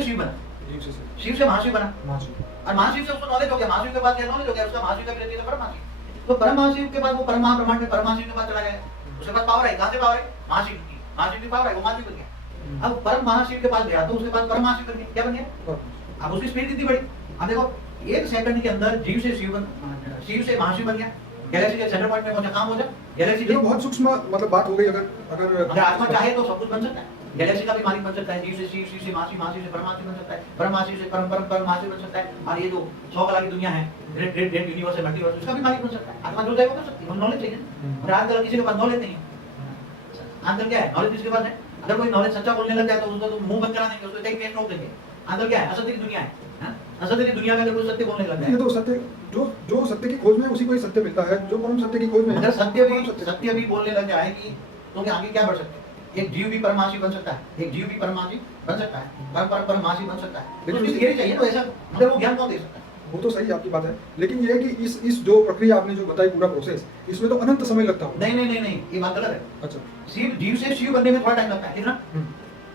से शिव बना, जीव से शिव से महाशिव बना, महाशिव। और महाशिव से उसको नॉलेज हो गया, महाशिव के बाद क्या नॉलेज हो गया उसका, महाशिव का भी रहती है परम महाशिव। तो परम महाशिव के बाद वो परम महाब्रह्मांड में परम महाशिव के पास चला गया, उसके पास पावर है, कहां से पावर है, महाशिव की, महाशिव की पावर है, वो महाशिव बन गया। अब परम महाशिव के पास गया तो उसके पास परम महाशिव बन गया, क्या बन गया, अब उसकी स्पीड कितनी बड़ी, अब देखो 1 सेकंड के अंदर जीव से शिव शिव से महाशिव बन गया, गैलेक्सी के सेंटर पॉइंट में पहुंचा, काम हो जाए गैलेक्सी ये तो बहुत सूक्ष्म मतलब बात हो गई। अगर आत्मा चाहे तो सब कुछ बन सकता है, गैलेक्सी का भी मालिक बन सकता है, जीव से शिव, शिव से महाशिव, महाशिव से परमाशिव बन सकता है, परमाशिव से परम परम परम महाशिव बन सकता है, और ये जो 100 कला की दुनिया है, ग्रेट ग्रेट ग्रेट यूनिवर्स है, मल्टीवर्स, उसका भी मालिक बन सकता है। आत्मा जो चाहे वो कर सकती है, नॉलेज चाहिए। और आजकल किसी के पास नॉलेज नहीं है, आजकल क्या है, नॉलेज किसके पास है, अगर कोई नॉलेज सच्चा बोलने लग जाए तो उसको तो मुंह बंद करा देंगे, उसको कहीं पेश रोक देंगे। आजकल क्या है, असत्य की दुनिया है, असत्य की दुनिया में अगर कोई सत्य बोलने लग जाए, ये तो सत्य जो सत्य की खोज में उसी को ही सत्य मिलता है, जो परम सत्य की खोज में अगर सत्य भी बोलने लग जाए कि तो क्या आगे क्या बढ़ सकते हैं, एक जीव भी परमाशिव बन सकता है, एक जीव भी परमाशिव बन सकता है, परमाशिव बन सकता है, लेकिन उसकी थियरी चाहिए तो ऐसा, मतलब वो ज्ञान कौन दे सकता है। वो तो सही आपकी बात है, लेकिन ये है कि इस जो प्रक्रिया आपने जो बताई, पूरा प्रोसेस, इसमें तो अनंत समय लगता हो। नहीं, ये बात गलत है। अच्छा, शिव जीव से शिव बनने में थोड़ा टाइम लगता है, कितना,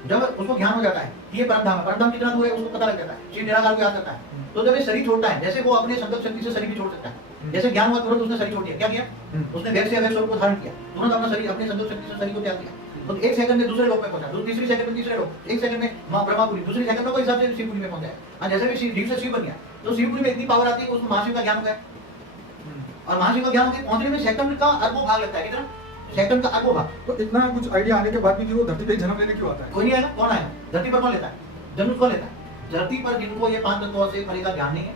जब उसको ज्ञान हो जाता है कि ये परमधाम है, परमधाम कितना दूर है उसको पता लग जाता है, शिव निराकार को याद करता है, तो जब ये शरीर छोड़ता है, जैसे वो अपने संकल्प शक्ति से शरीर भी छोड़ सकता है, जैसे ज्ञान हुआ तुरंत उसने शरीर छोड़ दिया, क्या किया, उसने वेग से अवेग स्वरूप को धारण किया, तुरंत अपना शरीर अपने संकल्प शक्ति से शरीर को त्याग दिया, तो 1 सेकंड में दूसरे लोक में पहुंचा, तीसरी सेकंड में तीसरे लोक, 1 सेकंड में ब्रह्मापुरी, दूसरी सेकंड में कोई हिसाब से शिवपुरी में पहुंचा है। और जैसे भी जीव से शिव बन गया तो शिवपुरी में इतनी पावर आती है उसको महाशिव का ज्ञान हो गया, और महाशिव का ज्ञान होकर पहुंचने में सेकंड का अरबों भाग लगता है, कितना, सेकंड का अरबों भाग। तो इतना कुछ आइडिया आने के बाद भी वो धरती पे जन्म लेने क्यों आता है? कोई नहीं आएगा, कौन आएगा, धरती पर कौन लेता है, जन्म कौन लेता है, धरती पर जिनको ये 5 तत्वों से परे का ज्ञान नहीं है,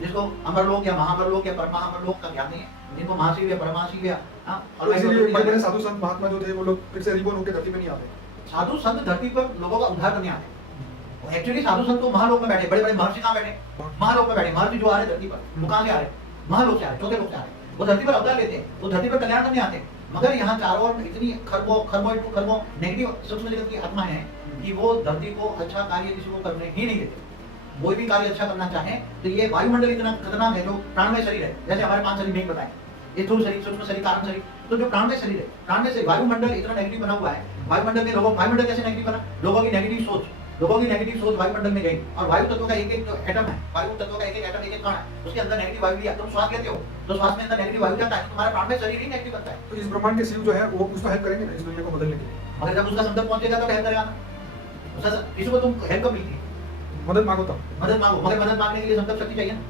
जिसको अमरलोक या महाअमरलोक या परमाअमरलोक का ज्ञान नहीं है, जिनको महाशिव या परमाशिव या और इसीलिए बड़े साधु संत महात्मा जो थे वो लोग फिर से रिबोन होकर धरती में नहीं आते। साधु संत धरती पर लोगों का उद्धार करने आते, एक्चुअली साधु संत तो महालोक में बैठे, बड़े बड़े महर्षि कहाँ बैठे, महालोक में बैठे, महर्षि जो आ रहे धरती पर, वो कहाँ से आ रहे, महालोक से आ रहे, चौथे लोक से आ रहे, वो धरती पर अवतार लेते हैं, वो धरती पर कल्याण करने आते हैं, मगर यहाँ चारों ओर इतनी खरबों नेगेटिव सूक्ष्म जगत की आत्मा है कि वो धरती को अच्छा कार्य किसी को करने ही नहीं देते। कोई भी कार्य अच्छा करना चाहे तो ये वायुमंडल इतना खतरनाक है, जो प्राणमय शरीर है, जैसे हमारे 5 शरीर नहीं बताए, ये स्थूल शरीर, सूक्ष्म शरीर, कारण शरीर, तो जो प्राणमय शरीर है, प्राणमय से वायुमंडल इतना नेगेटिव बना हुआ है, वायुमंडल के लोगों, वायुमंडल कैसे नेगेटिव बना, लोगों की नेगेटिव सोच वायुमंडल में गई, और वायु तत्व का एक जो एटम है, वायु तत्व का एक एटम, एक कण है, उसके अंदर नेगेटिव वायु लिया, तुम श्वास लेते हो तो श्वास में अंदर नेगेटिव वायु जाता है, तुम्हारा प्राणमय शरीर ही नेगेटिव बनता है। तो इस ब्रह्मांड के शिव जो है वो उसको हेल्प करेंगे ना इस दुनिया को बदलने के लिए, मगर जब उसका संकल्प पहुंचेगा तो हेल्प करेगा ना, किसी को तुम हेल्प कब मिलती है, मदद मांगो तब। मदद मांगो, मगर मदद मांगने के लिए संकल्प शक्ति चाहिए ना।